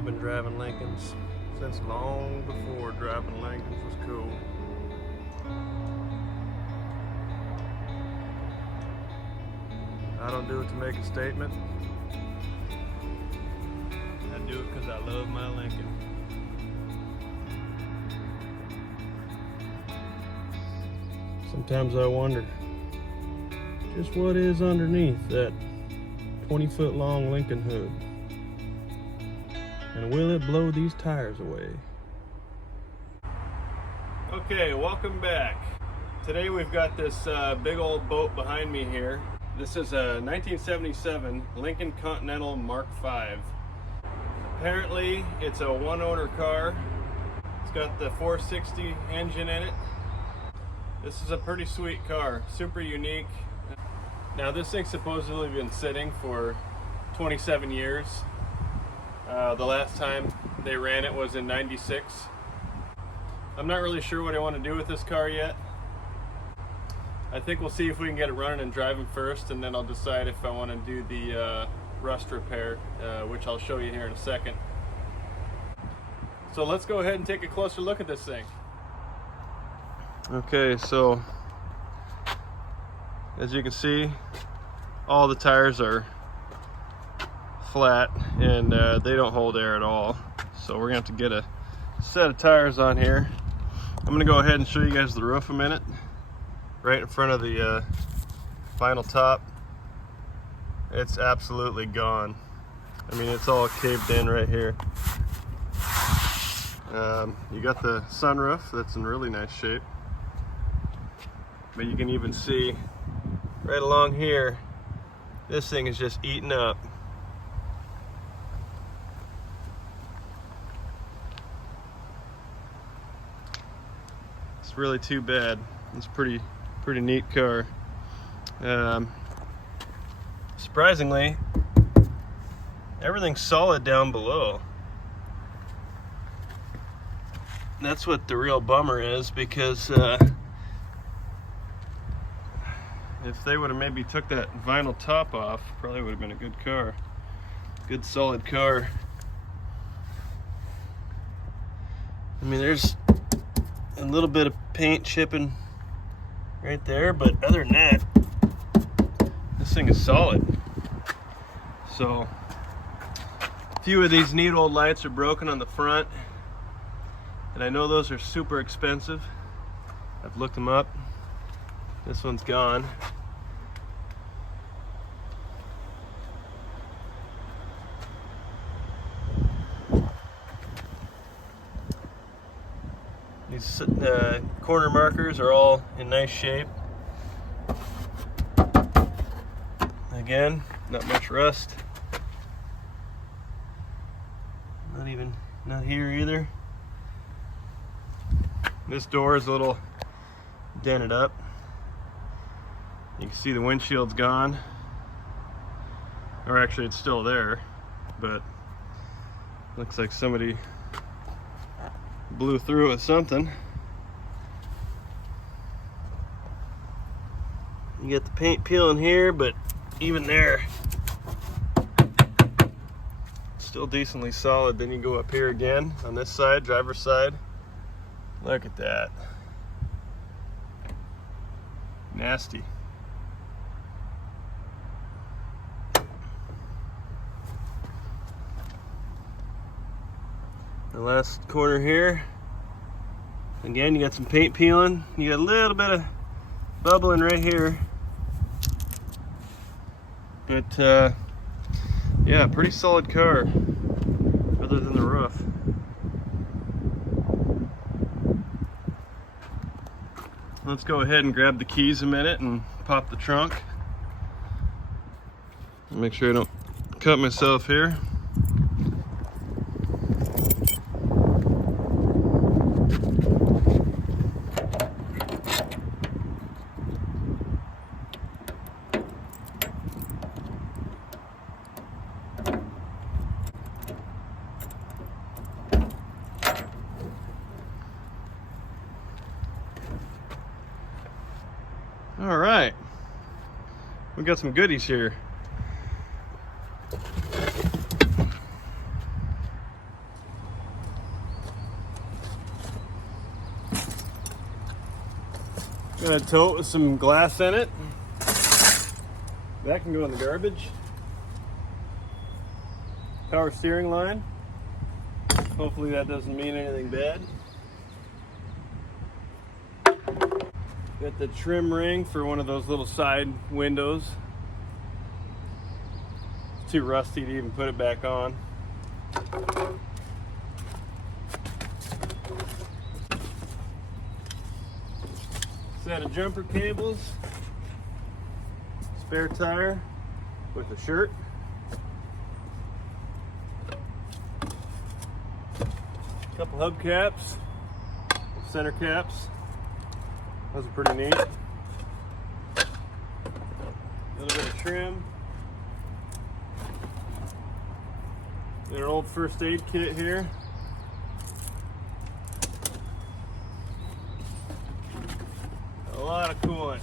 I've been driving Lincolns since long before driving Lincolns was cool. I don't do it to make a statement. I do it because I love my Lincoln. Sometimes I wonder just what is underneath that 20-foot long Lincoln hood. And will it blow these tires away? Okay, welcome back. Today we've got this big old boat behind me here. This is a 1977 Lincoln Continental Mark V. Apparently it's a one-owner car. It's got the 460 engine in it. This is a pretty sweet car, super unique. Now this thing's supposedly been sitting for 27 years. The last time they ran it was in '96. I'm not really sure what I want to do with this car yet. I think we'll see if we can get it running and driving first, and then I'll decide if I want to do the rust repair, which I'll show you here in a second. So let's go ahead and take a closer look at this thing. Okay, so as you can see, all the tires are flat and they don't hold air at all. So we're gonna have to get a set of tires on here. I'm gonna go ahead and show you guys the roof a minute. Right in front of the vinyl top. It's absolutely gone. I mean, it's all caved in right here. You got the sunroof that's in really nice shape. But you can even see right along here, this thing is just eaten up. It's really too bad. It's pretty neat car. Surprisingly, everything's solid down below. That's what the real bummer is, because if they would have maybe took that vinyl top off, probably would have been a good car. Good solid car. I mean, there's a little bit of paint chipping right there, but other than that, this thing is solid. So a few of these neat old lights are broken on the front, and I know those are super expensive. I've looked them up. This one's gone. These corner markers are all in nice shape. Again, not much rust. Not here either. This door is a little dented up. You can see the windshield's gone. Or actually it's still there, but looks like somebody blew through it with something. You get the paint peeling here, but even there, still decently solid. Then you go up here again on this side, driver's side. Look at that. Nasty. The last corner here, again, you got some paint peeling. You got a little bit of bubbling right here, but yeah, pretty solid car other than the roof. Let's go ahead and grab the keys a minute and pop the trunk. Make sure I don't cut myself here. All right, we got some goodies here. Got a tote with some glass in it. That can go in the garbage. Power steering line. Hopefully that doesn't mean anything bad. Got the trim ring for one of those little side windows. It's too rusty to even put it back on. Set of jumper cables. Spare tire with a shirt. Couple hubcaps, center caps. Those are pretty neat. A little bit of trim. Got an old first aid kit here. A lot of coolant.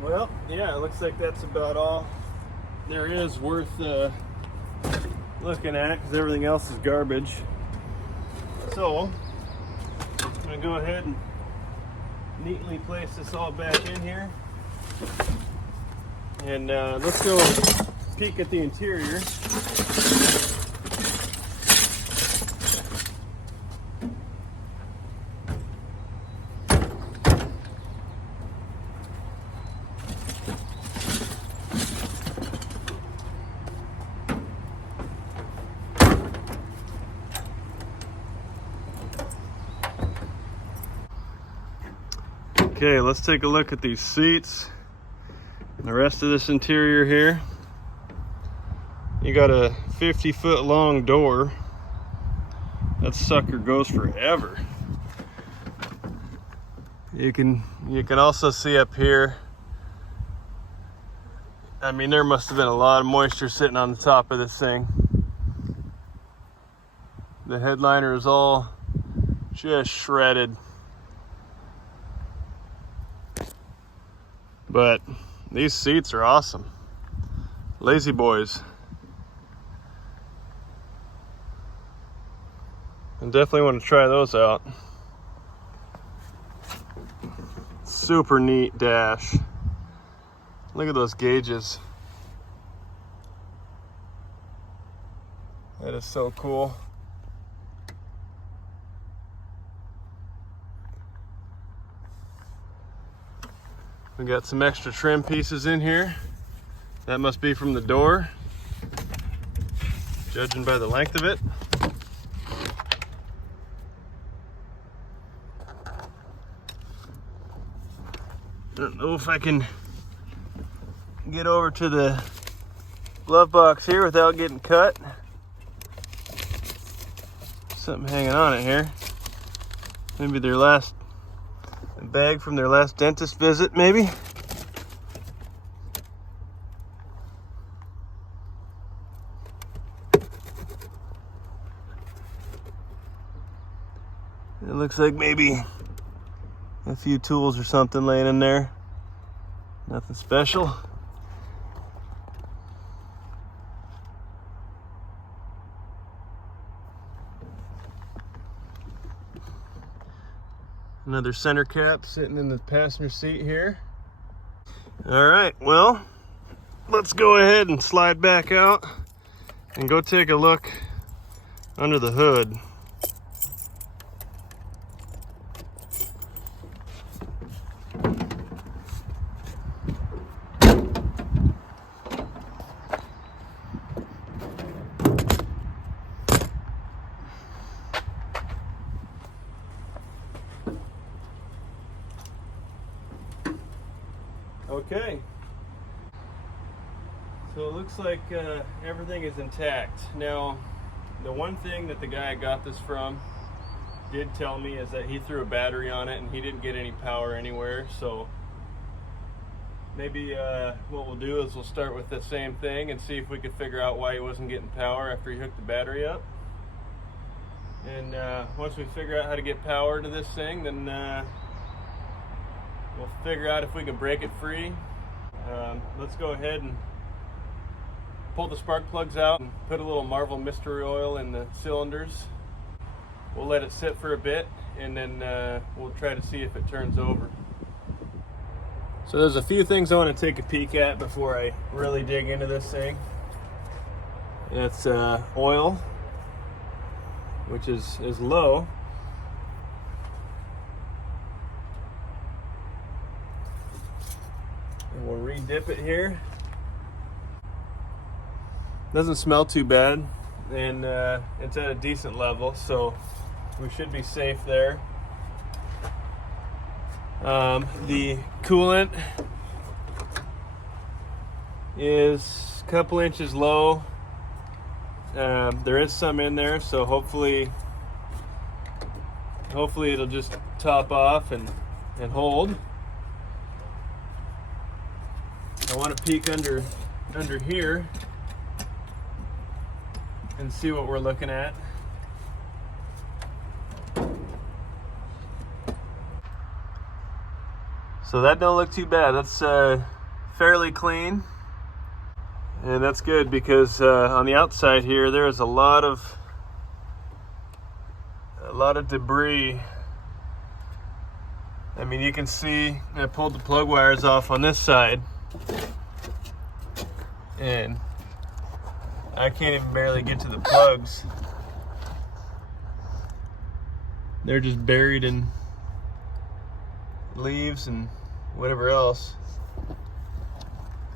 Well, yeah, it looks like that's about all there is worth looking at, because everything else is garbage. So I'm gonna go ahead and neatly place this all back in here, and let's go peek at the interior. Okay, let's take a look at these seats and the rest of this interior here. You got a 50-foot long door. That sucker goes forever. You can also see up here, I mean, there must have been a lot of moisture sitting on the top of this thing. The headliner is all just shredded. But these seats are awesome. Lazy boys. I definitely want to try those out. Super neat dash. Look at those gauges. That is so cool. We got some extra trim pieces in here. That must be from the door, judging by the length of it. I don't know if I can get over to the glove box here without getting cut. Something hanging on it here. Maybe their last bag from their last dentist visit, maybe. It looks like maybe a few tools or something laying in there. Nothing special. Another center cap sitting in the passenger seat here. All right, well, let's go ahead and slide back out and go take a look under the hood. Okay, so it looks like everything is intact. Now, the one thing that the guy I got this from did tell me is that he threw a battery on it and he didn't get any power anywhere. So maybe what we'll do is we'll start with the same thing and see if we could figure out why he wasn't getting power after he hooked the battery up. And once we figure out how to get power to this thing, then we'll figure out if we can break it free. Let's go ahead and pull the spark plugs out and put a little Marvel mystery oil in the cylinders. we'll let it sit for a bit, and then we'll try to see if it turns over. So there's a few things I want to take a peek at before I really dig into this thing. That's oil, which is low. And we'll re-dip it here. Doesn't smell too bad, and it's at a decent level, so we should be safe there. The coolant is a couple inches low. There is some in there, so hopefully it'll just top off and hold. I want to peek under here and see what we're looking at. So that don't look too bad. That's fairly clean, and that's good because on the outside here there is a lot of debris. I mean, you can see I pulled the plug wires off on this side, and I can't even barely get to the plugs. They're just buried in leaves and whatever else.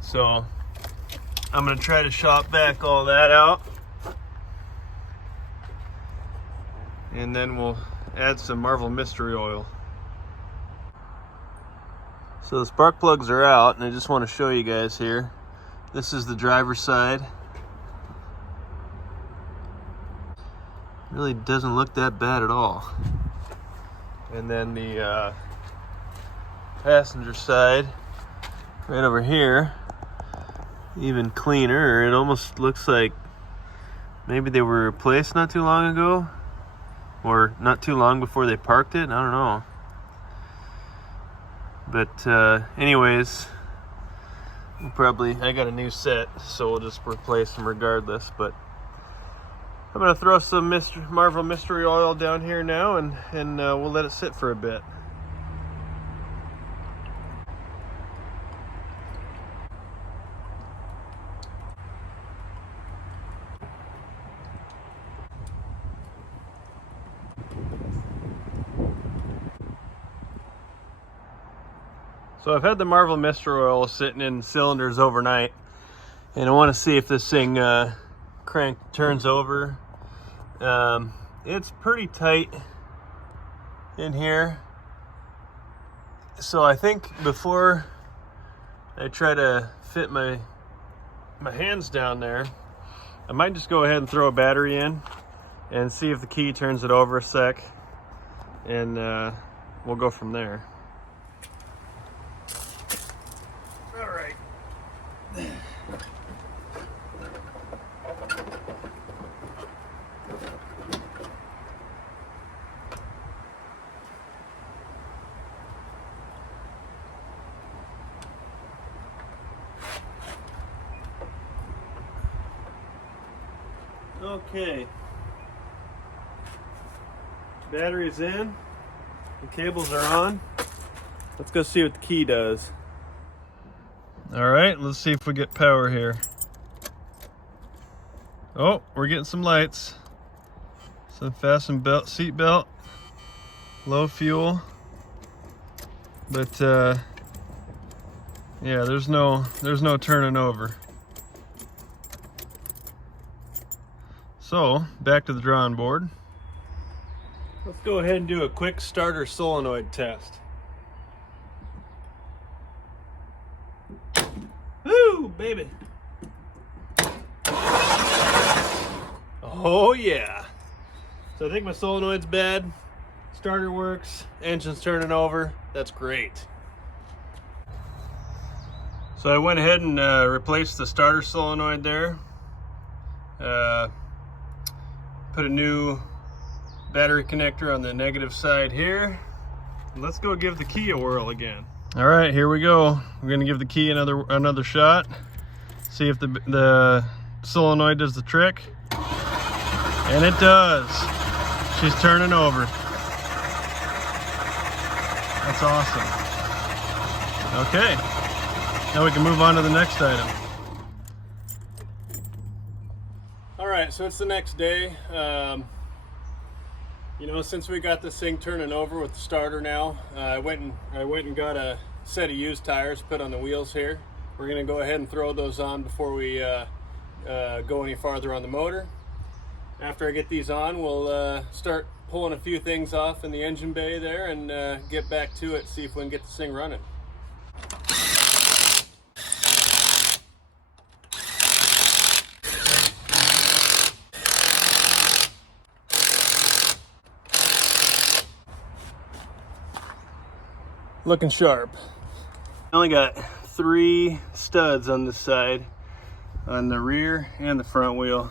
So I'm gonna try to shop back all that out, and then we'll add some Marvel Mystery Oil. So the spark plugs are out, and I just want to show you guys here. This is the driver's side. Really doesn't look that bad at all. And then the passenger side, right over here, even cleaner. It almost looks like maybe they were replaced not too long ago, or not too long before they parked it. I don't know. But anyways, I got a new set, so we'll just replace them regardless. But I'm gonna throw some Marvel Mystery Oil down here now, and we'll let it sit for a bit. So I've had the Marvel Mystery Oil sitting in cylinders overnight, and I want to see if this thing crank turns over. It's pretty tight in here, so I think before I try to fit my hands down there, I might just go ahead and throw a battery in and see if the key turns it over a sec, and we'll go from there. Okay, battery's in, the cables are on. Let's go see what the key does. All right, let's see if we get power here. Oh, we're getting some lights. So fasten belt, seat belt, low fuel. But yeah, there's no turning over. So, back to the drawing board. Let's go ahead and do a quick starter solenoid test. Woo, baby. Oh yeah. So I think my solenoid's bad. Starter works, engine's turning over. That's great. So I went ahead and replaced the starter solenoid there. Put a new battery connector on the negative side here. Let's go give the key a whirl again. All right, here we go. We're gonna give the key another shot. See if the solenoid does the trick. And it does. She's turning over. That's awesome. Okay, now we can move on to the next item. All right, so it's the next day. You know, since we got this thing turning over with the starter now, I went and got a set of used tires put on the wheels here. We're gonna go ahead and throw those on before we go any farther on the motor. After I get these on, we'll start pulling a few things off in the engine bay there and get back to it, see if we can get this thing running. Looking sharp. I only got 3 studs on this side, on the rear and the front wheel.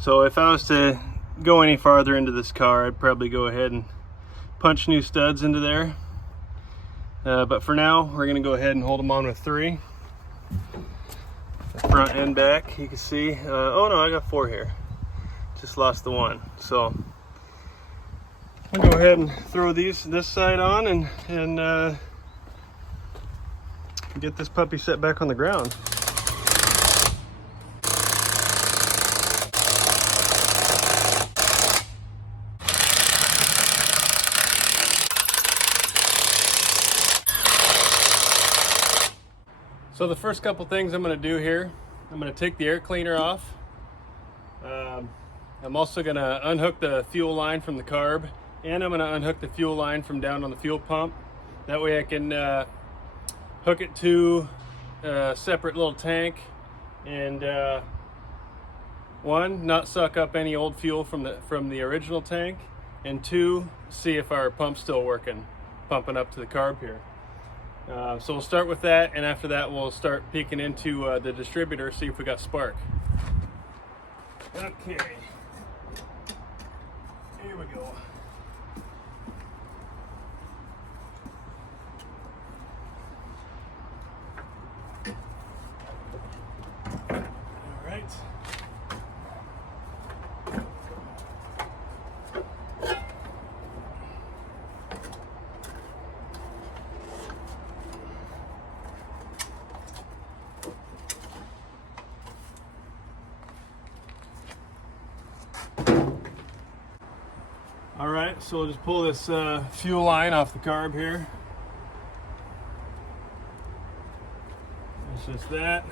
So if I was to go any farther into this car, I'd probably go ahead and punch new studs into there. But for now, we're gonna go ahead and hold them on with 3. The front and back, you can see. Oh no, I got 4 here. Just lost the 1. So I'll go ahead and throw this side on and get this puppy set back on the ground. So the first couple things I'm going to do here, I'm going to take the air cleaner off. I'm also going to unhook the fuel line from the carb, and I'm going to unhook the fuel line from down on the fuel pump. That way I can hook it to a separate little tank and 1, not suck up any old fuel from the original tank, and 2, see if our pump's still working, pumping up to the carb here. So we'll start with that, and after that we'll start peeking into the distributor, see if we got spark. Okay, here we go. All right. All right, so we'll just pull this fuel line off the carb here. It's just that.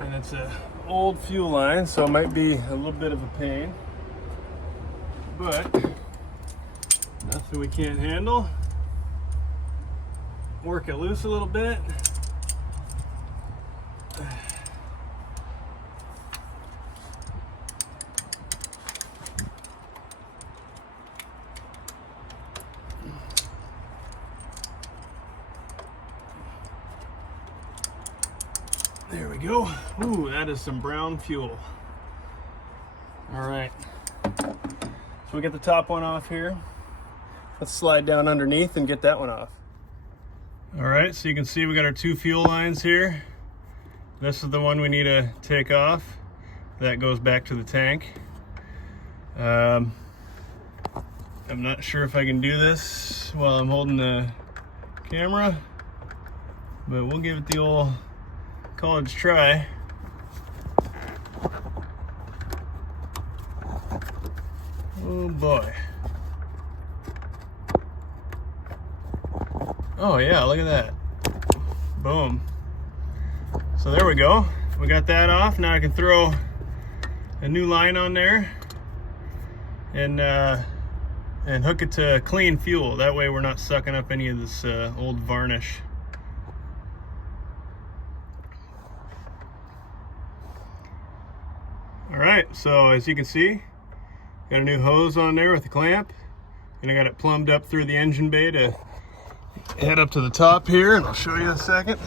And it's an old fuel line, so it might be a little bit of a pain. But nothing we can't handle. Work it loose a little bit. There we go. Ooh, that is some brown fuel. All right. So we get the top one off here. Let's slide down underneath and get that one off. All right, so you can see we got our 2 fuel lines here. This is the one we need to take off. That goes back to the tank. I'm not sure if I can do this while I'm holding the camera, but we'll give it the old college try. Oh boy. Oh yeah, look at that. Boom. So there we go. We got that off. Now I can throw a new line on there and hook it to clean fuel. That way we're not sucking up any of this old varnish. All right, so as you can see, got a new hose on there with the clamp, and I got it plumbed up through the engine bay to head up to the top here, and I'll show you in a second.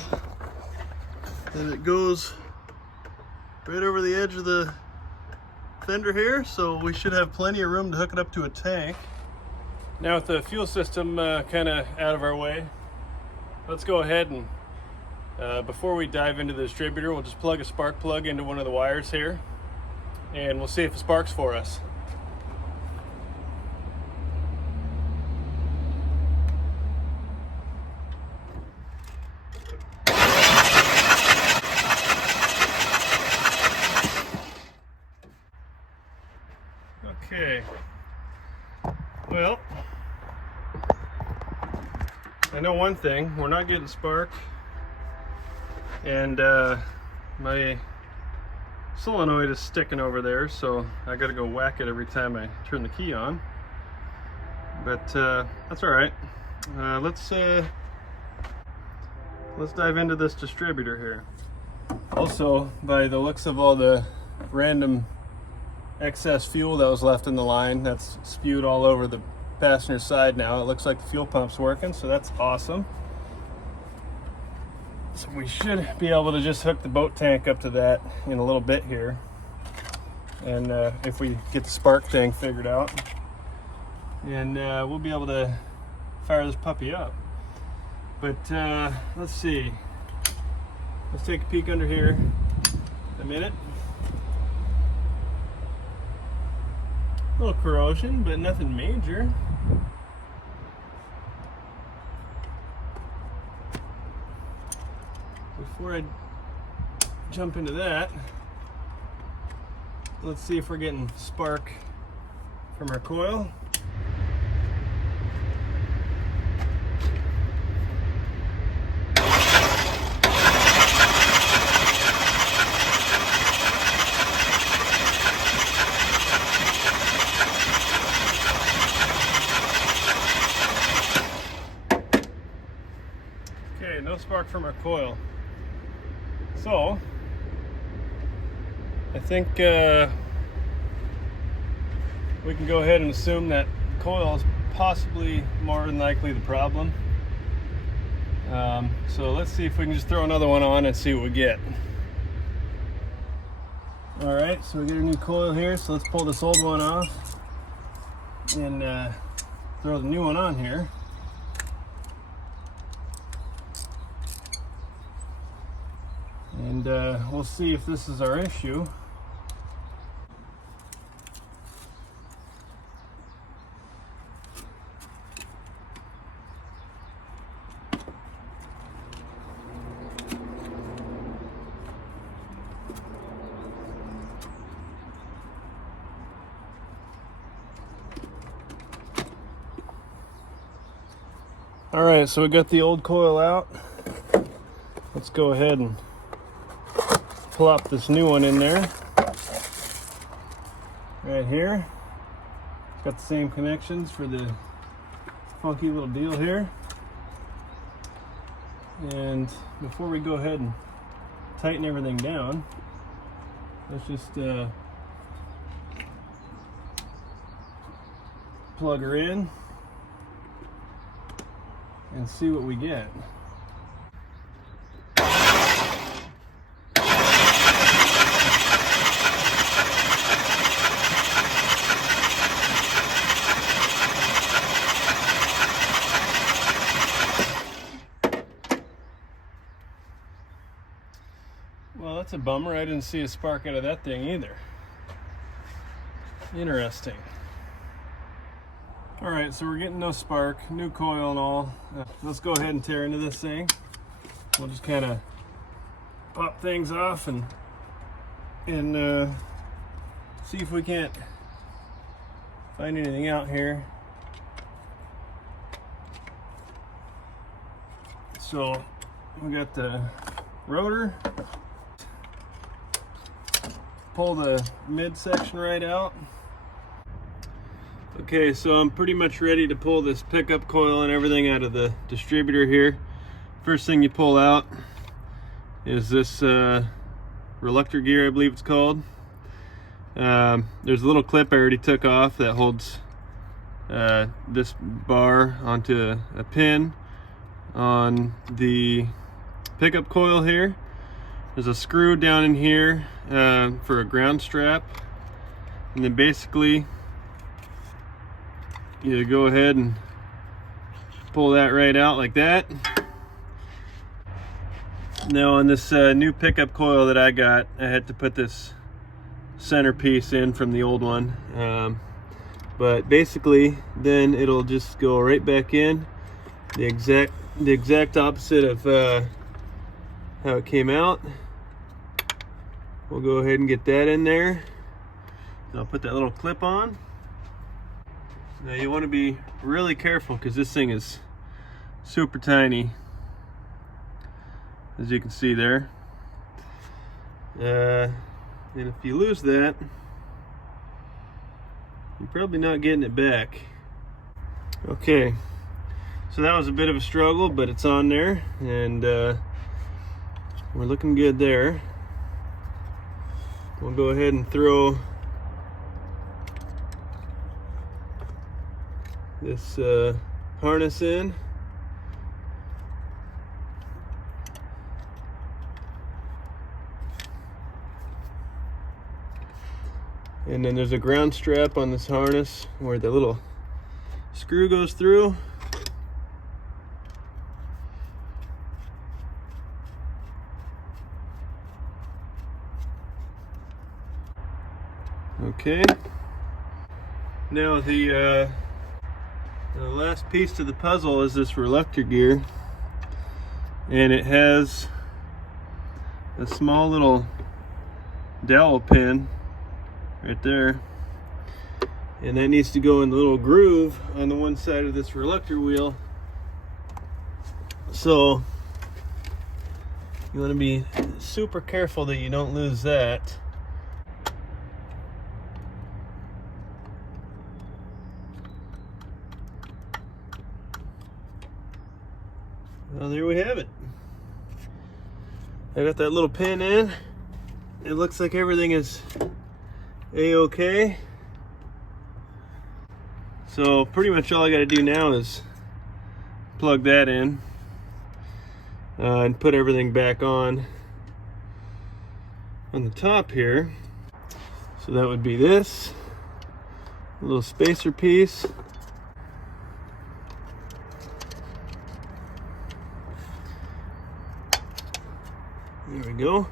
And it goes right over the edge of the fender here, so we should have plenty of room to hook it up to a tank. Now with the fuel system kind of out of our way, let's go ahead and before we dive into the distributor, we'll just plug a spark plug into one of the wires here, and we'll see if it sparks for us. Okay, well, I know one thing, we're not getting spark, and my solenoid is sticking over there, so I gotta go whack it every time I turn the key on. But that's all right. Let's dive into this distributor here. Also, by the looks of all the random excess fuel that was left in the line, that's spewed all over the passenger side now. It looks like the fuel pump's working, so that's awesome. So we should be able to just hook the boat tank up to that in a little bit here. And if we get the spark thing figured out, and we'll be able to fire this puppy up. But let's see. Let's take a peek under here a minute. A little corrosion, but nothing major. Before I jump into that, let's see if we're getting spark from our coil. Okay, no spark from our coil. So, I think we can go ahead and assume that coil is possibly more than likely the problem. So let's see if we can just throw another one on and see what we get. Alright, so we get a new coil here, so let's pull this old one off and throw the new one on here. And we'll see if this is our issue. All right, so we got the old coil out. Let's go ahead and plop this new one in there. Right here. Got the same connections for the funky little deal here. And before we go ahead and tighten everything down, let's just plug her in and see what we get. Well, that's a bummer. I didn't see a spark out of that thing either. Interesting. All right, so we're getting no spark, new coil and all. Let's go ahead and tear into this thing. We'll just kind of pop things off and see if we can't find anything out here. So we got the rotor. Pull the midsection right out. Okay, so I'm pretty much ready to pull this pickup coil and everything out of the distributor here. First thing you pull out is this reluctor gear, I believe it's called. There's a little clip I already took off that holds this bar onto a pin on the pickup coil here. There's a screw down in here for a ground strap, and then basically you go ahead and pull that right out like that. Now on this new pickup coil that I got, I had to put this centerpiece in from the old one, but basically then it'll just go right back in the exact opposite of how it came out. We'll go ahead and get that in there, So I'll put that little clip on. Now you want to be really careful because this thing is super tiny, as you can see there. And if you lose that, you're probably not getting it back. Okay, so that was a bit of a struggle, but it's on there, and we're looking good there. We'll go ahead and throw this harness in. And then there's a ground strap on this harness where the little screw goes through. Okay. Now the last piece to the puzzle is this reluctor gear, and it has a small little dowel pin right there, and that needs to go in the little groove on the one side of this reluctor wheel. So you want to be super careful that you don't lose that. Well, there we have it. I got that little pin in. It looks like everything is a-okay. So pretty much all I got to do now is plug that in and put everything back on the top here. So that would be this a little spacer piece. There we go.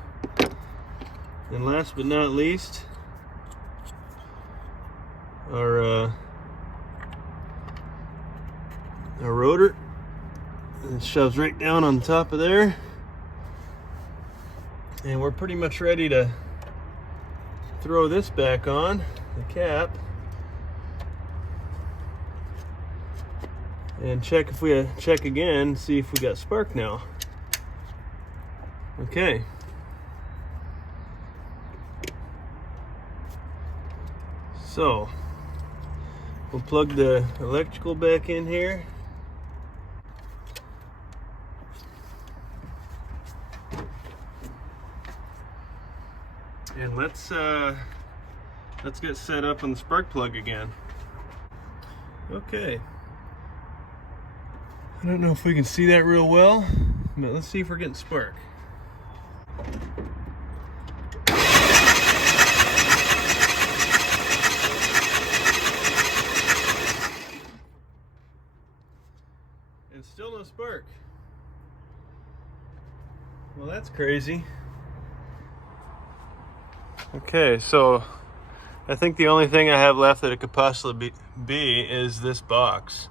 And last but not least, our rotor. It shoves right down on top of there, and we're pretty much ready to throw this back on the cap and check again, see if we got spark now. Okay. So we'll plug the electrical back in here. And let's get set up on the spark plug again. Okay. I don't know if we can see that real well, but let's see if we're getting spark. And still no spark. Well, that's crazy. Okay, so I think the only thing I have left that it could possibly be is this box.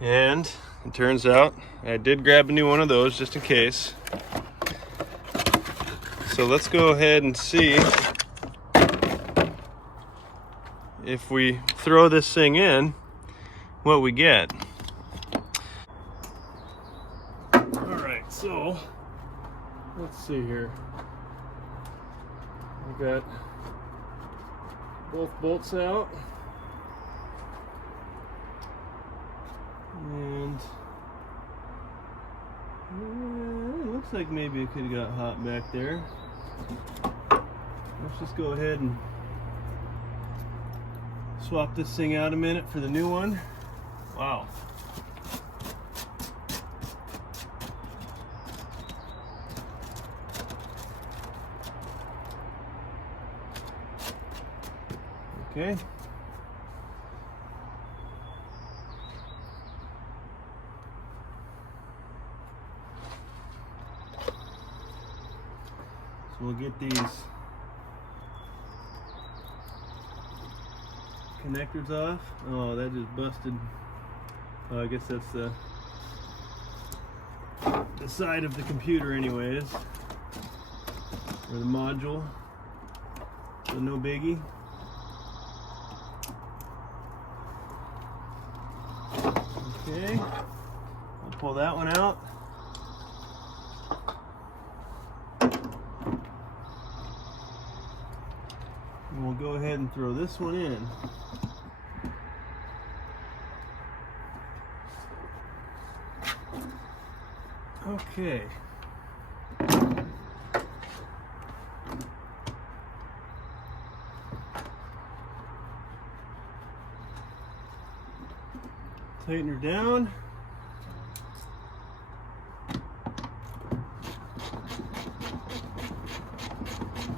And it turns out I did grab a new one of those just in case. So let's go ahead and see if we throw this thing in, what we get. Alright, so let's see here. I've got both bolts out, and it looks like maybe it could have got hot back there. Let's just go ahead and swap this thing out a minute for the new one. Wow. Okay. So we'll get these connectors off. Oh, that just busted. Oh, I guess that's the side of the computer anyways, or the module, so no biggie. Okay, I'll pull that one out. And we'll go ahead and throw this one in. Okay. Tighten her down.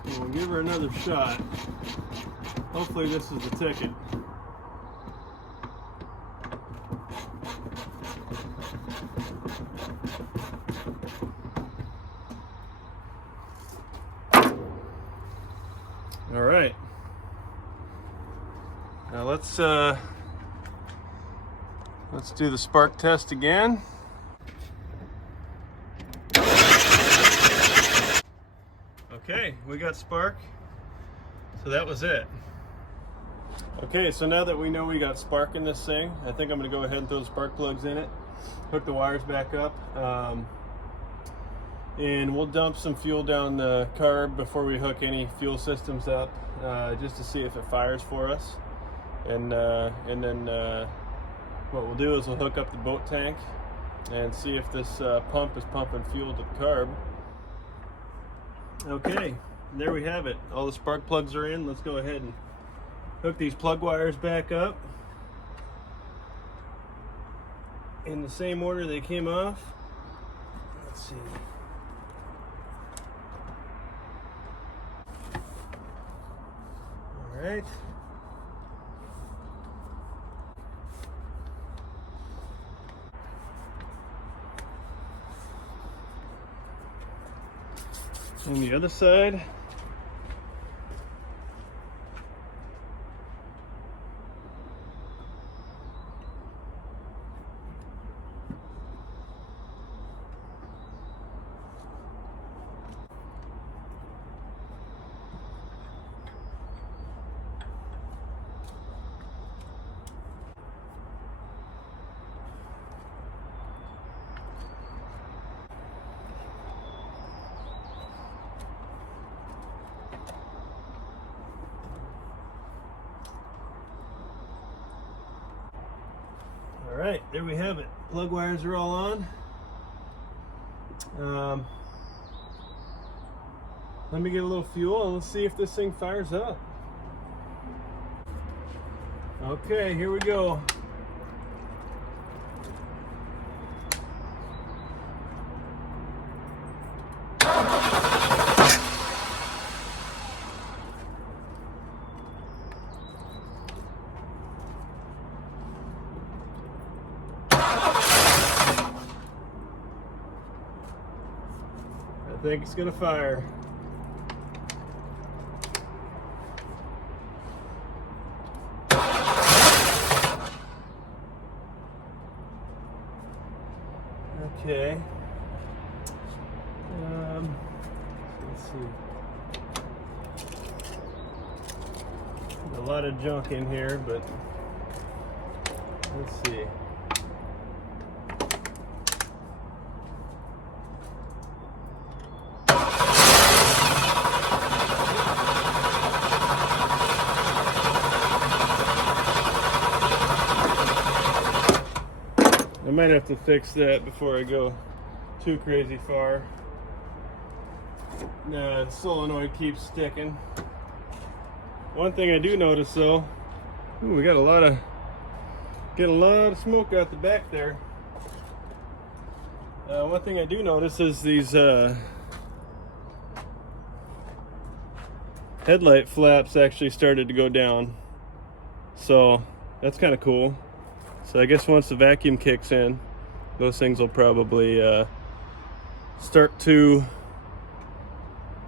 And we'll give her another shot. Hopefully this is the ticket. All right. Now let's do the spark test again. Okay, we got spark. So that was it. Okay, so now that we know we got spark in this thing, I think I'm gonna go ahead and throw the spark plugs in it, hook the wires back up, and we'll dump some fuel down the carb before we hook any fuel systems up, just to see if it fires for us. And then what we'll do is we'll hook up the boat tank and see if this pump is pumping fuel to the carb. Okay, there we have it. All the spark plugs are in. Let's go ahead and hook these plug wires back up in the same order they came off. Let's see. All right. And the other side. All right, there we have it. Plug wires are all on. Let me get a little fuel and let's see if this thing fires up. Okay, here we go. I think it's gonna fire. Okay. Let's see. A lot of junk in here, but let's see. I might have to fix that before I go too crazy far. The solenoid keeps sticking. One thing I do notice though, ooh, we got a lot of smoke out the back there. One thing I do notice is these headlight flaps actually started to go down. So that's kind of cool. So I guess once the vacuum kicks in, those things will probably start to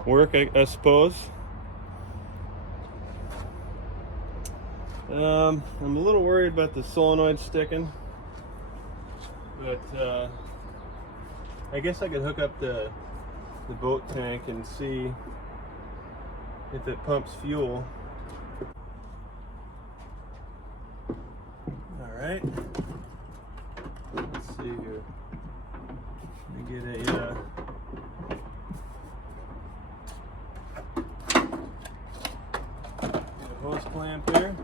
work, I suppose. I'm a little worried about the solenoid sticking, but I guess I could hook up the boat tank and see if it pumps fuel. All right. see here. Let me get a hose clamp here.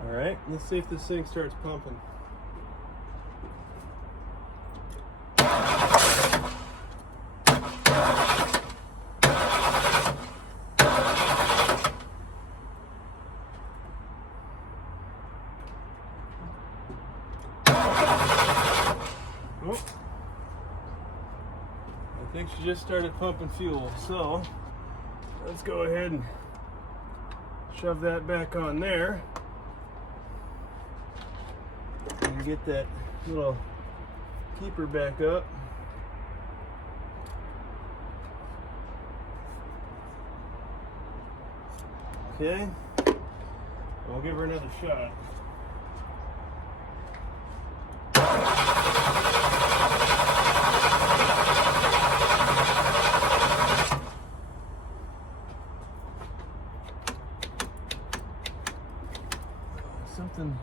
All right, let's see if this thing starts pumping. Oh, I think she just started pumping fuel, so let's go ahead and shove that back on there. And get that little keeper back up. Okay, we'll give her another shot. Something.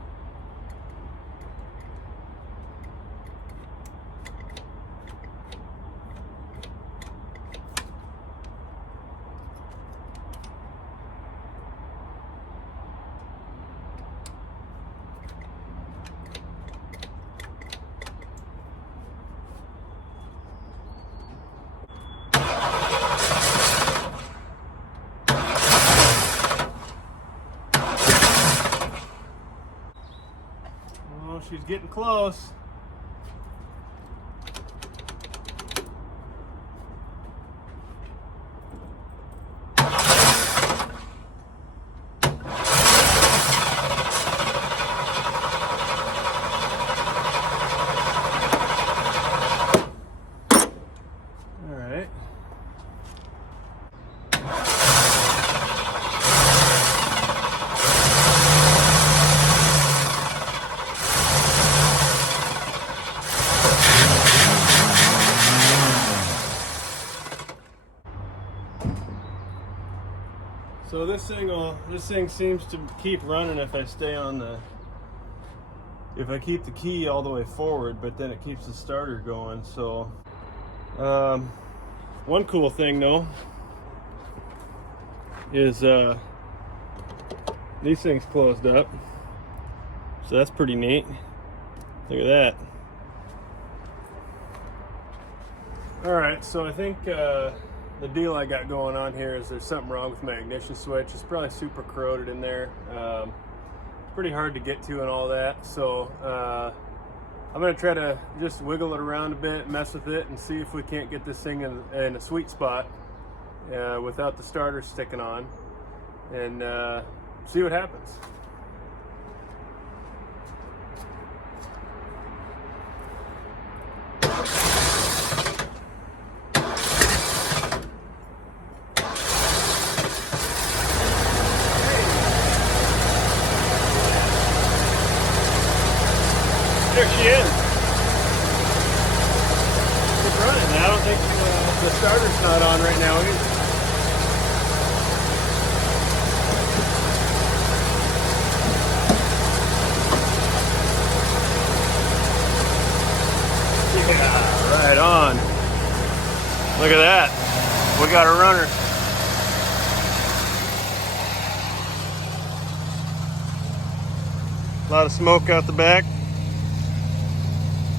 Oh, she's getting close. All right. So this thing seems to keep running if I stay on if I keep the key all the way forward, but then it keeps the starter going. So one cool thing though is these things closed up, so that's pretty neat. Look at that. All right, so I think the deal I got going on here is there's something wrong with my ignition switch. It's probably super corroded in there. Pretty hard to get to and all that. So I'm gonna try to just wiggle it around a bit, mess with it, and see if we can't get this thing in a sweet spot without the starter sticking on, and see what happens. There she is. It's running. I don't think the starter's not on right now either. Yeah, right on. Look at that. We got a runner. A lot of smoke out the back.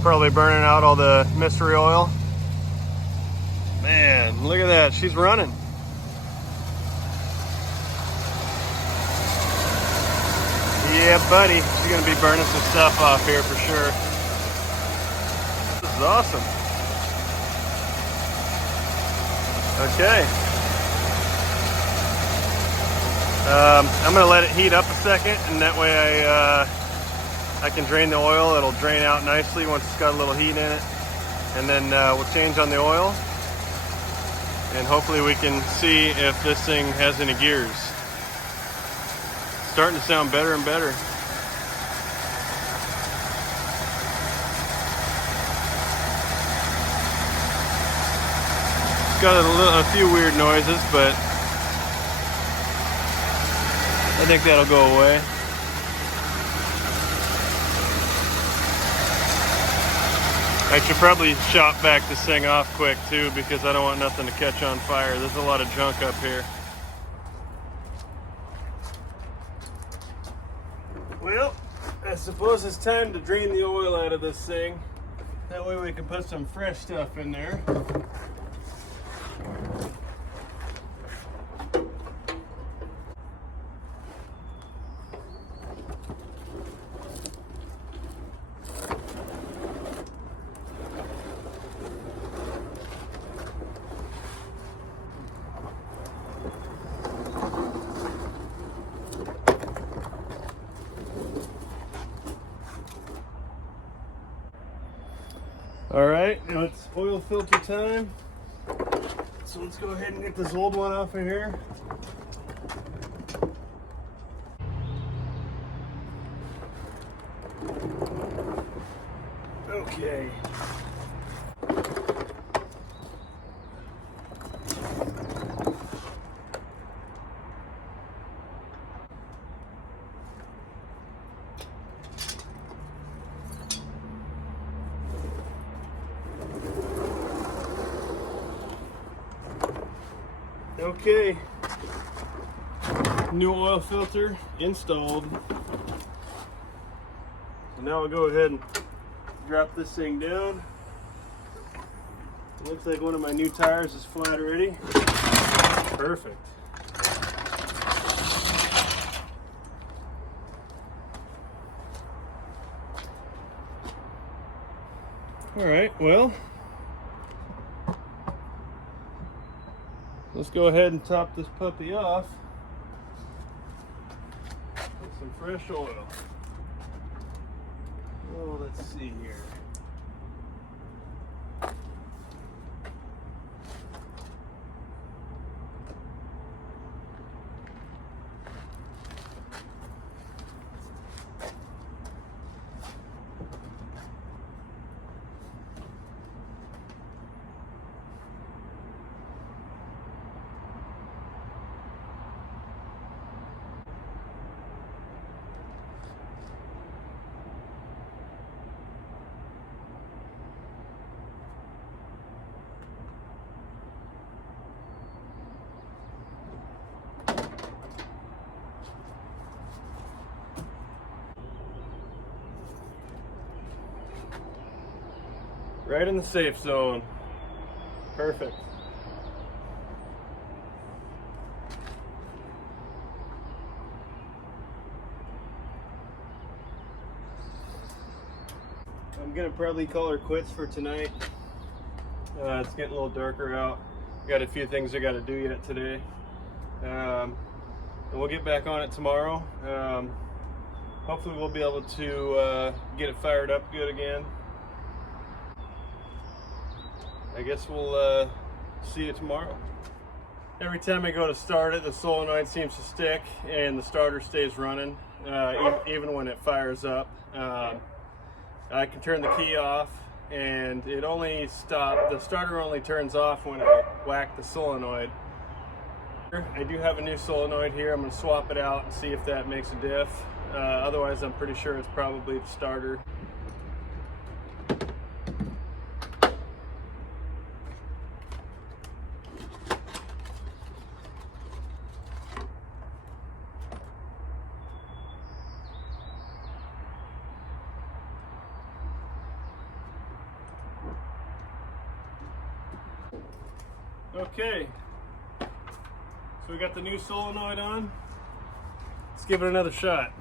Probably burning out all the mystery oil. Man, look at that. She's running. Yeah, buddy. She's going to be burning some stuff off here for sure. This is awesome. Okay. I'm going to let it heat up a second, and that way I can drain the oil. It'll drain out nicely once it's got a little heat in it. and then we'll change on the oil, and hopefully we can see if this thing has any gears. It's starting to sound better and better. It's got a few weird noises, but I think that'll go away. I should probably shop back this thing off quick too, because I don't want nothing to catch on fire. There's a lot of junk up here. Well, I suppose it's time to drain the oil out of this thing. That way we can put some fresh stuff in there. All right, now it's oil filter time. So let's go ahead and get this old one off of here. Okay. Okay, new oil filter installed. So now I'll go ahead and drop this thing down. It looks like one of my new tires is flat already. Perfect. All right, well, let's go ahead and top this puppy off with some fresh oil. Oh, let's see here. Right in the safe zone. Perfect. I'm gonna probably call her quits for tonight. It's getting a little darker out. Got a few things I gotta do yet today. And we'll get back on it tomorrow. Hopefully we'll be able to get it fired up good again. I guess we'll see you tomorrow. Every time I go to start it, the solenoid seems to stick and the starter stays running, even when it fires up. I can turn the key off and it only stops, the starter only turns off when I whack the solenoid. I do have a new solenoid here. I'm going to swap it out and see if that makes a diff. Otherwise, I'm pretty sure it's probably the starter. Okay, so we got the new solenoid on. Let's give it another shot.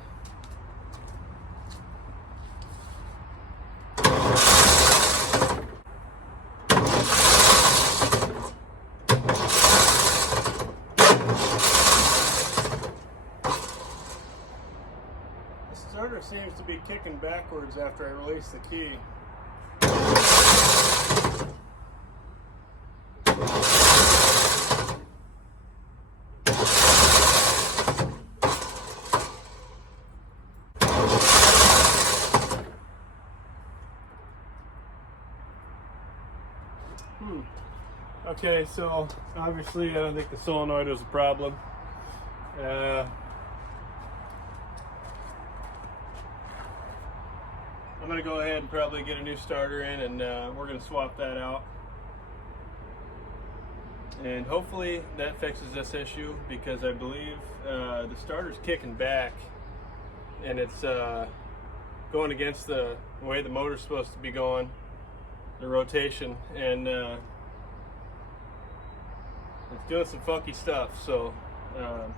The starter seems to be kicking backwards after I release the key. Okay, so obviously I don't think the solenoid was a problem. I'm going to go ahead and probably get a new starter in, and we're going to swap that out. And hopefully that fixes this issue, because I believe the starter's kicking back and it's going against the way the motor's supposed to be going, the rotation, and it's doing some funky stuff. So I'm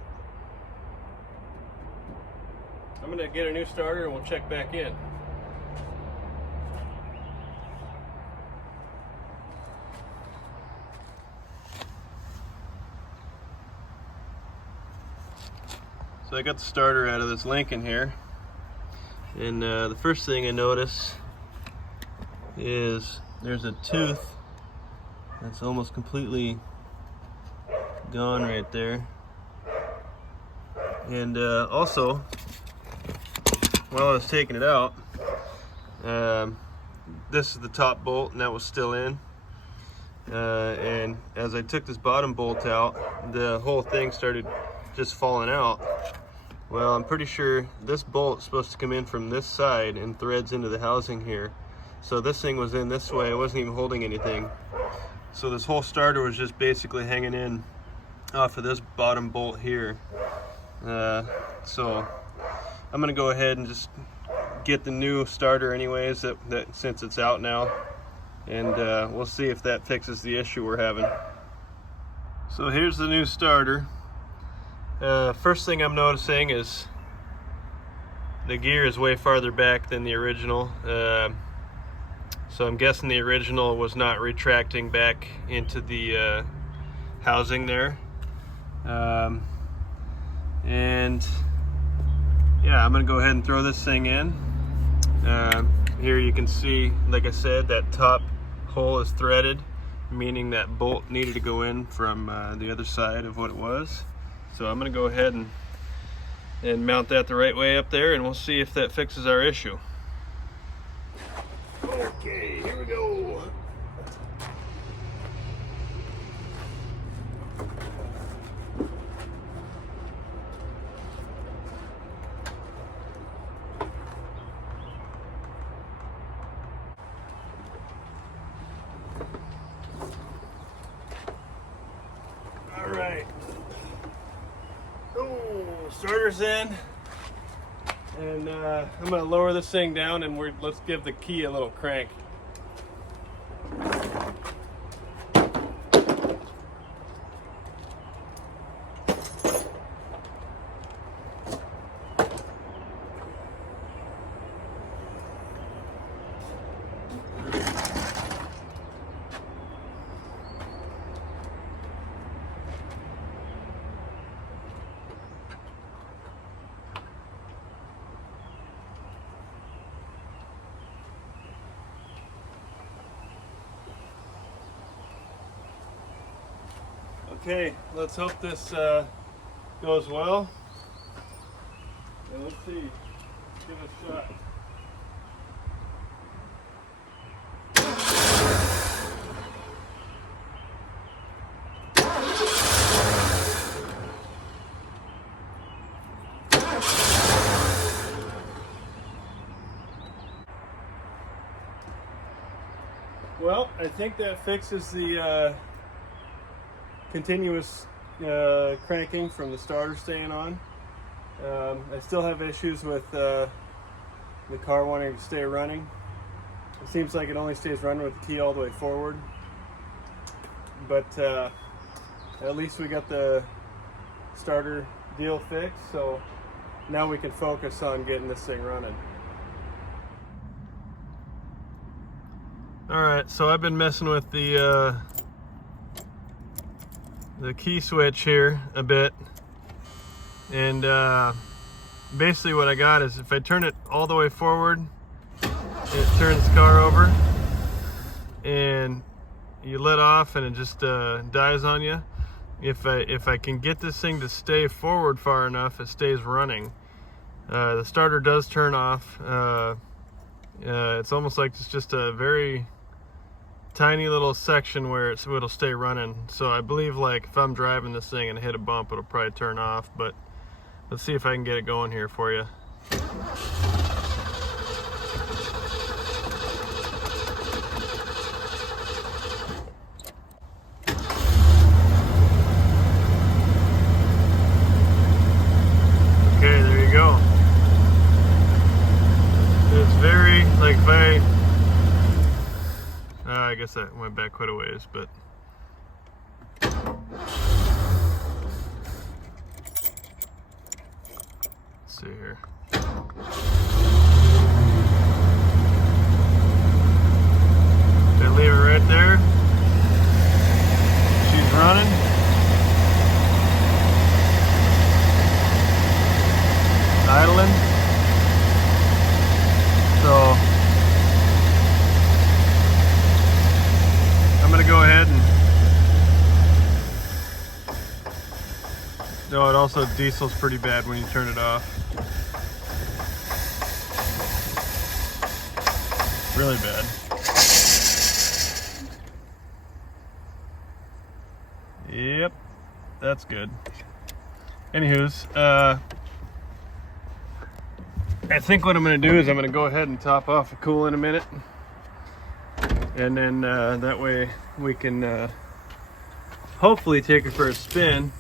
gonna get a new starter and we'll check back in. So I got the starter out of this Lincoln here, and the first thing I notice is there's a tooth that's almost completely gone right there. And also, while I was taking it out, this is the top bolt and that was still in, and as I took this bottom bolt out, the whole thing started just falling out. Well, I'm pretty sure this bolt is supposed to come in from this side and threads into the housing here. So this thing was in this way, it wasn't even holding anything. So this whole starter was just basically hanging in off of this bottom bolt here. So I'm gonna go ahead and just get the new starter anyways, that since it's out now, and we'll see if that fixes the issue we're having. So here's the new starter. First thing I'm noticing is the gear is way farther back than the original. So I'm guessing the original was not retracting back into the housing there. And yeah, I'm gonna go ahead and throw this thing in. Here you can see, like I said, that top hole is threaded, meaning that bolt needed to go in from the other side of what it was. So I'm gonna go ahead and mount that the right way up there, and we'll see if that fixes our issue. Okay, here we go. All right. Starter's in, and I'm going to lower this thing down, and let's give the key a little crank. Okay, let's hope this goes well. And let's see, let's give it a shot. Well, I think that fixes the continuous cranking from the starter staying on. I still have issues with the car wanting to stay running. It seems like it only stays running with the key all the way forward. But at least we got the starter deal fixed, so now we can focus on getting this thing running. Alright, so I've been messing with the key switch here a bit, and basically what I got is if I turn it all the way forward, it turns the car over, and you let off and it just dies on you. If I can get this thing to stay forward far enough, it stays running. The starter does turn off. It's almost like it's just a very tiny little section where it'll stay running. So I believe like if I'm driving this thing and hit a bump, it'll probably turn off, but let's see if I can get it going here for you. Okay, there you go. It's very, like if I guess that went back quite a ways, but let's see here. They leave it right there. She's running. Idling. So I'm gonna go ahead and no, it also diesel's pretty bad when you turn it off. Really bad. Yep, that's good. Anywho's, I think what I'm going to do is I'm going to go ahead and top off the coolant in a minute, and then that way we can hopefully take it for a spin.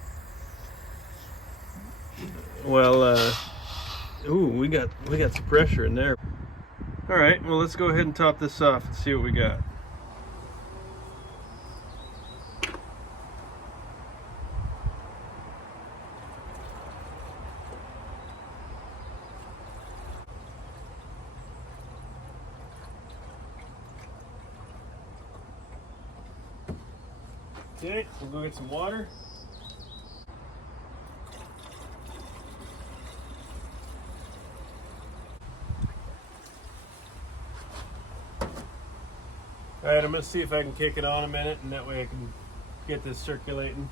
Well, ooh, we got some pressure in there. All right, well, let's go ahead and top this off and see what we got. Okay, we'll go get some water. All right, I'm gonna see if I can kick it on a minute, and that way I can get this circulating.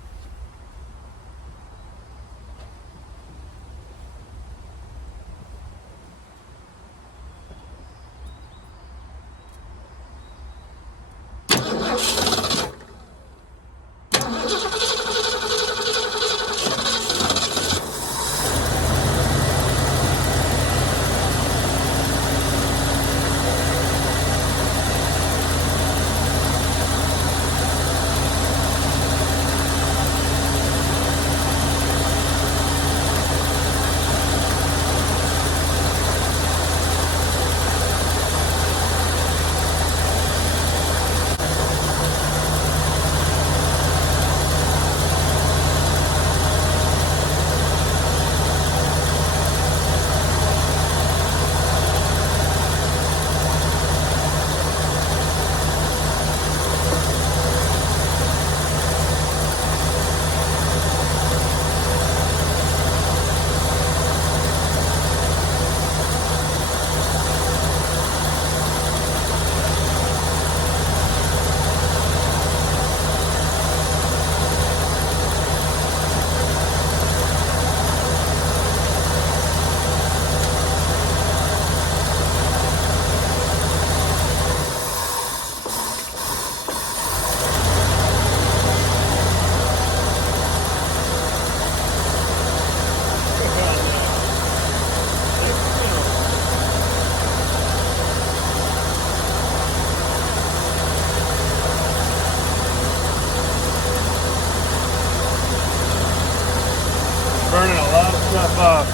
Burning a lot of stuff off.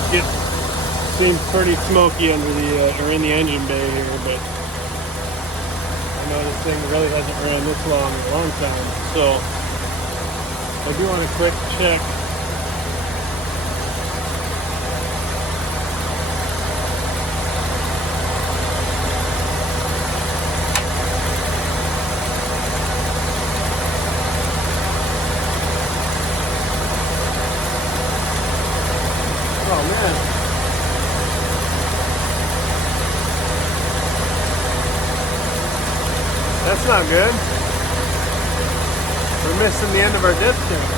Seems pretty smoky under the or in the engine bay here, but I know this thing really hasn't ran this long in a long time. So I do want a quick check. Oh man. That's not good. We're missing the end of our dip tube.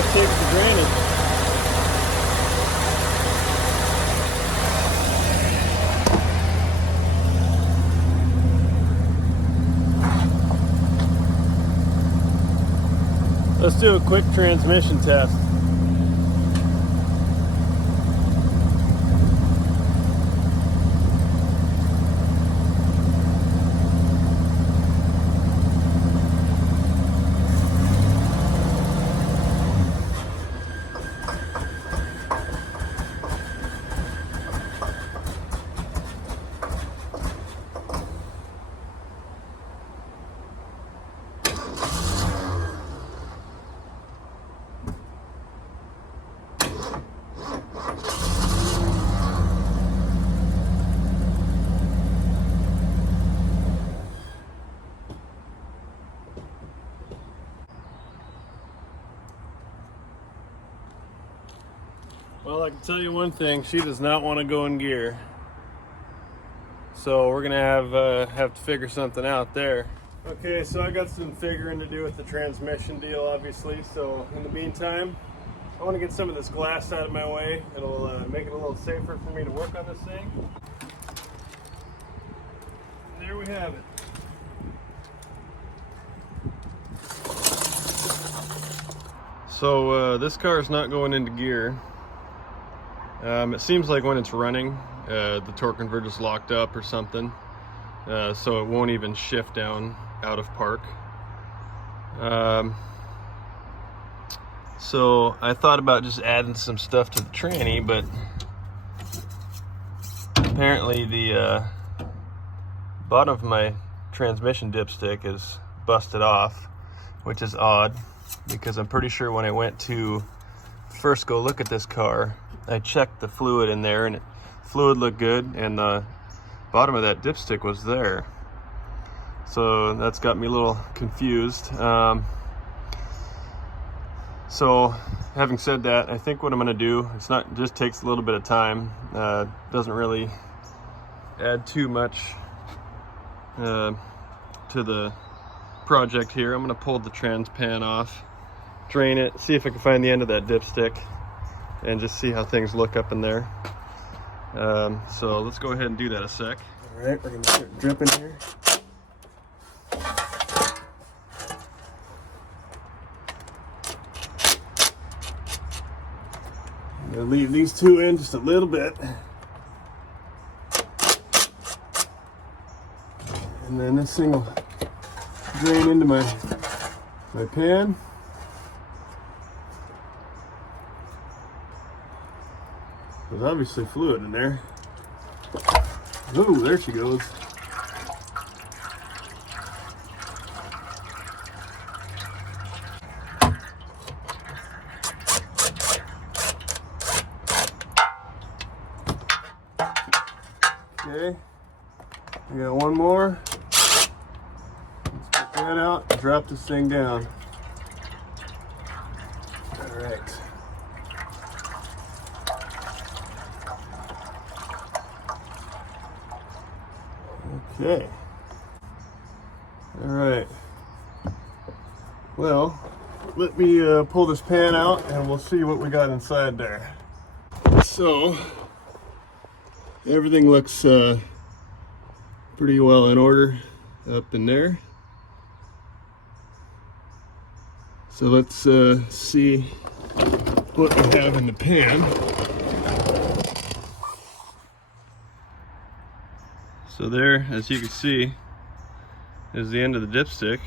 have to take it for granted. Let's do a quick transmission test. Well, I can tell you one thing, she does not want to go in gear. So we're gonna have to figure something out there. Okay, so I got some figuring to do with the transmission deal, obviously. So in the meantime, I want to get some of this glass out of my way. It'll make it a little safer for me to work on this thing. And there we have it. So this car is not going into gear. It seems like when it's running, the torque converter is locked up or something, so it won't even shift down out of park. So I thought about just adding some stuff to the tranny, but apparently the bottom of my transmission dipstick is busted off, which is odd because I'm pretty sure when I went to first go look at this car, I checked the fluid in there and the fluid looked good and the bottom of that dipstick was there. So that's got me a little confused. So having said that, I think what I'm gonna do, it's not, just takes a little bit of time, doesn't really add too much to the project here. I'm gonna pull the trans pan off, drain it, see if I can find the end of that dipstick, and just see how things look up in there. So let's go ahead and do that a sec. All right, we're gonna start dripping here. I'm gonna leave these two in just a little bit. And then this thing will drain into my pan. There's obviously fluid in there. Oh, there she goes. Okay, I got one more. Let's get that out and drop this thing down. All right. Okay. All right. Well, let me pull this pan out and we'll see what we got inside there. So, everything looks pretty well in order up in there. So let's see what we have in the pan. So there, as you can see, is the end of the dipstick.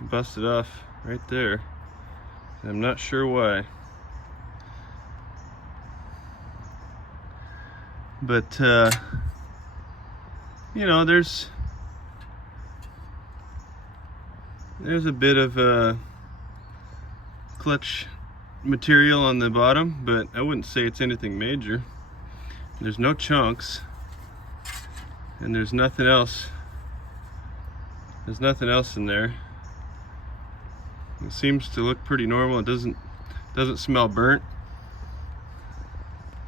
Busted off right there. I'm not sure why. But, you know, there's a bit of clutch material on the bottom, but I wouldn't say it's anything major. There's no chunks, and there's nothing else. There's nothing else in there. It seems to look pretty normal. It doesn't smell burnt.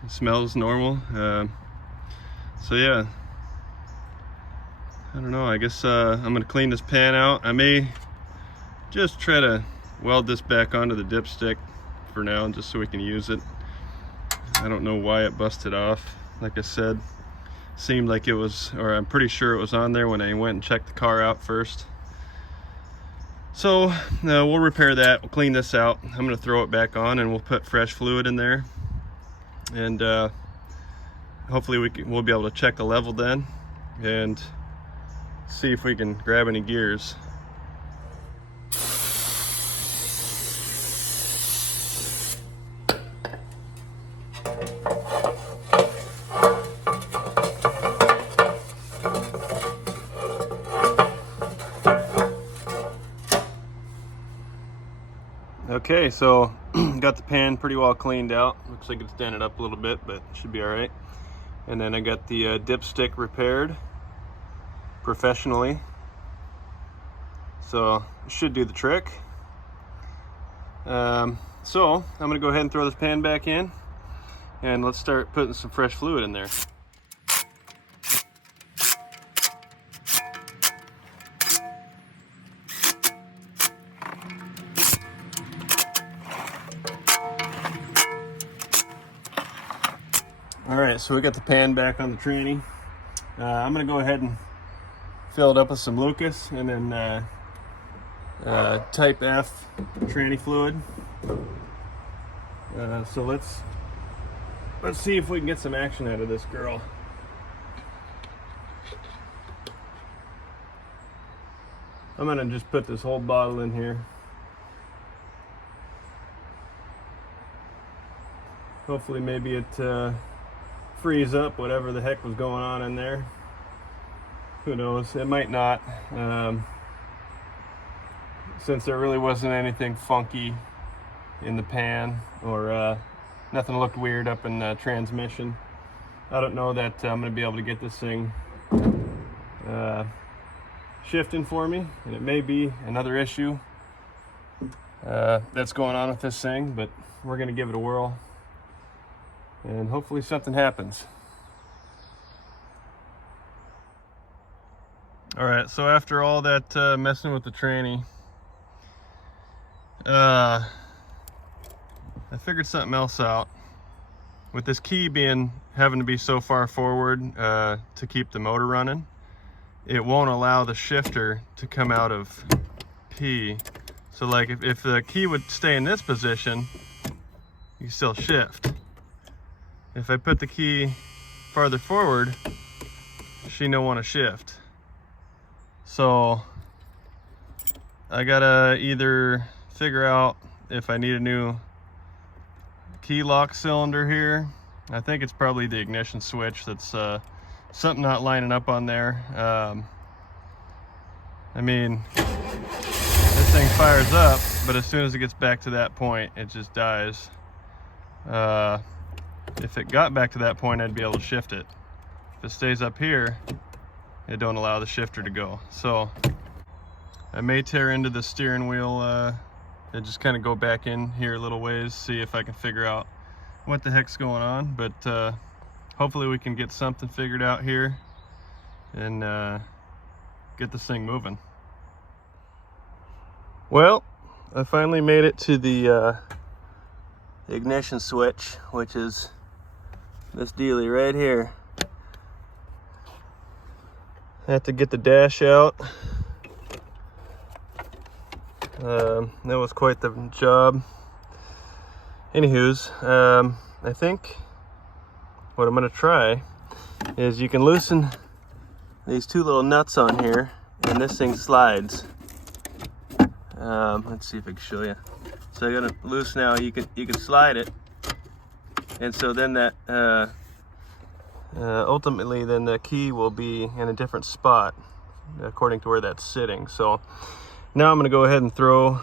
It smells normal. So yeah, I don't know. I guess I'm gonna clean this pan out. I may just try to weld this back onto the dipstick for now, just so we can use it. I don't know why it busted off. Like I said, seemed like it was, or I'm pretty sure it was on there when I went and checked the car out first. So we'll repair that, we'll clean this out. I'm gonna throw it back on and we'll put fresh fluid in there. And hopefully we'll be able to check the level then and see if we can grab any gears. Okay, so got the pan pretty well cleaned out. Looks like it's dented up a little bit, but should be all right. And then I got the dipstick repaired professionally, so it should do the trick. So I'm gonna go ahead and throw this pan back in, and let's start putting some fresh fluid in there. Alright, so we got the pan back on the tranny. I'm going to go ahead and fill it up with some Lucas and then type F tranny fluid. So let's see if we can get some action out of this girl. I'm going to just put this whole bottle in here. Hopefully maybe it freeze up whatever the heck was going on in there. Who knows, it might not, since there really wasn't anything funky in the pan, or nothing looked weird up in the transmission. I don't know that I'm going to be able to get this thing shifting for me, and it may be another issue that's going on with this thing, but we're going to give it a whirl and hopefully something happens. Alright, so after all that messing with the tranny, I figured something else out. With this key having to be so far forward to keep the motor running, it won't allow the shifter to come out of P. So like if the key would stay in this position, you still shift. If I put the key farther forward, she don't want to shift. So I gotta either figure out if I need a new key lock cylinder here. I think it's probably the ignition switch that's something not lining up on there. I mean, this thing fires up, but as soon as it gets back to that point, it just dies. If it got back to that point, I'd be able to shift it. If it stays up here, it don't allow the shifter to go. So I may tear into the steering wheel and just kind of go back in here a little ways, see if I can figure out what the heck's going on. But hopefully we can get something figured out here and get this thing moving. Well, I finally made it to the ignition switch, which is this dealie right here. I have to get the dash out. That was quite the job. Anywho's, I think what I'm gonna try is you can loosen these two little nuts on here and this thing slides. Let's see if I can show you. So I'm gonna loose now, you can slide it, and so then that ultimately then the key will be in a different spot according to where that's sitting. So now I'm going to go ahead and throw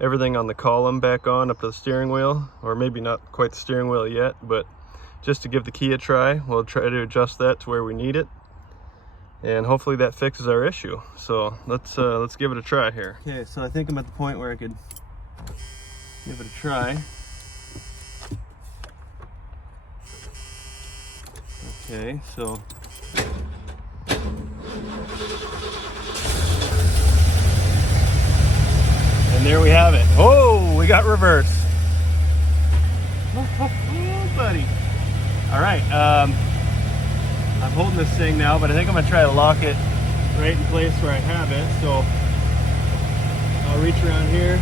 everything on the column back on up to the steering wheel, or maybe not quite the steering wheel yet, but just to give the key a try. We'll try to adjust that to where we need it, and hopefully that fixes our issue. So let's give it a try here. Okay, so I think I'm at the point where I could give it a try. Okay, so got reverse. Oh, buddy. All right, I'm holding this thing now, but I think I'm gonna try to lock it right in place where I have it. So I'll reach around here.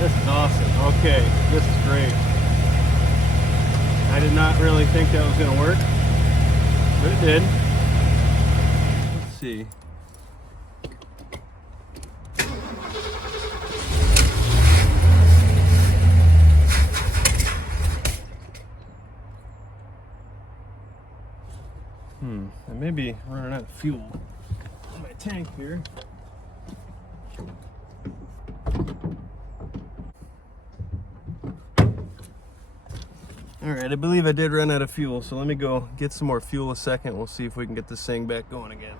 This is awesome. Okay, this is great. I did not really think that was gonna work, but it did. Let's see. I may be running out of fuel in my tank here. All right, I believe I did run out of fuel, so let me go get some more fuel a second. We'll see if we can get this thing back going again.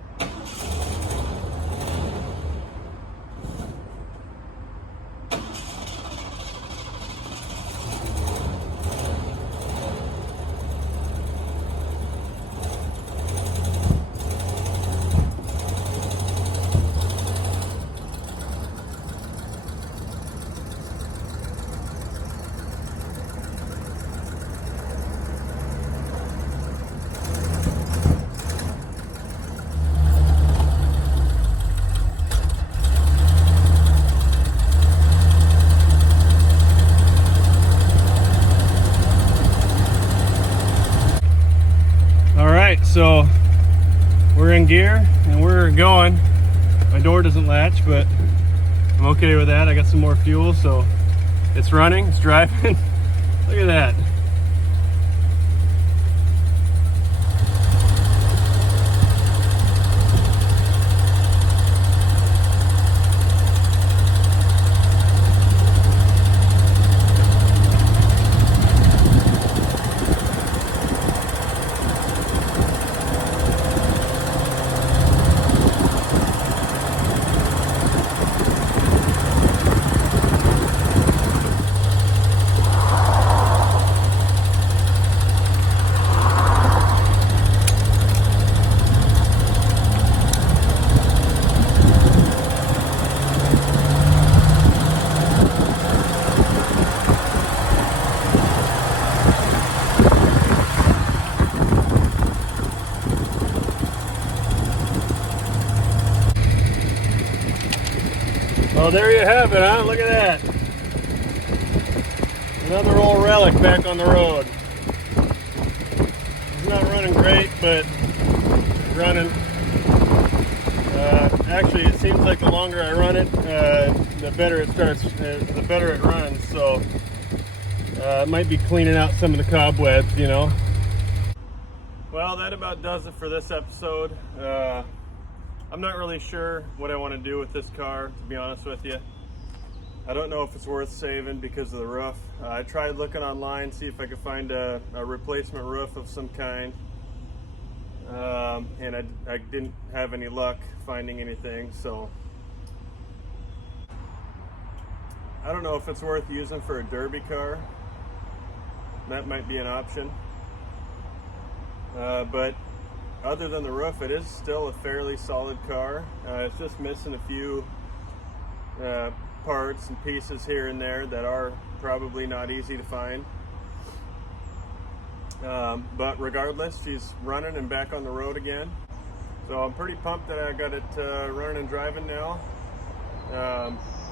So we're in gear and we're going. My door doesn't latch, but I'm okay with that. I got some more fuel, so it's running, it's driving. Look at that. Well, there you have it, huh? Look at that. Another old relic back on the road. It's not running great, but it's running. Actually, it seems like the longer I run it, the better it starts, the better it runs. So it might be cleaning out some of the cobwebs, you know. Well, that about does it for this episode. I'm not really sure what I want to do with this car, to be honest with you. I don't know if it's worth saving because of the roof. I tried looking online, see if I could find a replacement roof of some kind. And I didn't have any luck finding anything, so I don't know if it's worth using for a derby car. That might be an option. But other than the roof, it is still a fairly solid car. It's just missing a few parts and pieces here and there that are probably not easy to find. But regardless, she's running and back on the road again. So I'm pretty pumped that I got it running and driving now.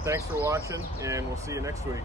Thanks for watching, and we'll see you next week.